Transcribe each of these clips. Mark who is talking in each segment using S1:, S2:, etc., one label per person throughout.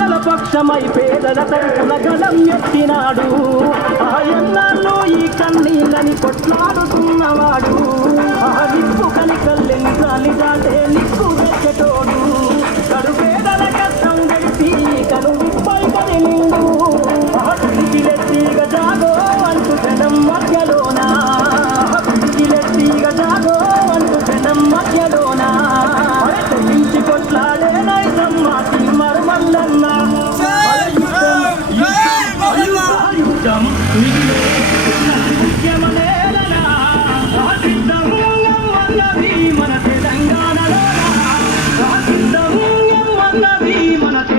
S1: ప్రత్యక్షమై పేదల తరపున గలం ఎత్తినాడు. ఆయన్నాళ్ళు ఈ కన్నీళ్ళని కొట్లాడుతున్నవాడు. ఆ నిప్పు కని కల్లెంచాలి దాటే నిప్పు తెచ్చటోడు కడు పేదల కష్టం గడిపి కను విప్పై కదిలిండు জীবন আছে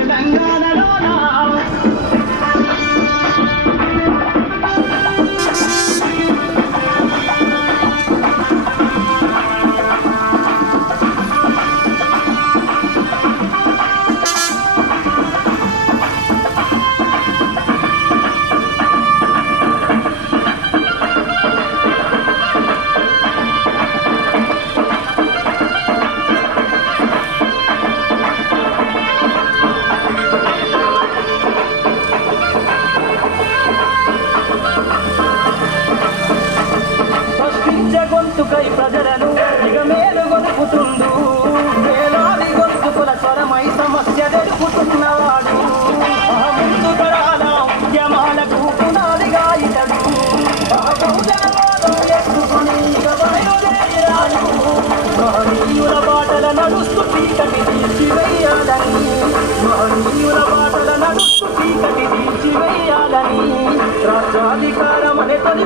S1: కై ప్రజలను ఇక మేలు గొలుపుతుండు. వేలాది గొలుపుల స్వరమై సమస్య తెలుపుతున్నవాడు. ఆ ముందు తరాల ఉద్యమాలకు పునాదిగా ఇతడు. మహనీయుల బాటల నడుస్తూ పీకటి తీర్చివేయాలని. మహనీయుల బాటల నడుస్తూ తీర్చివేయాలని. రాజ్యాధికారం అనే తొలి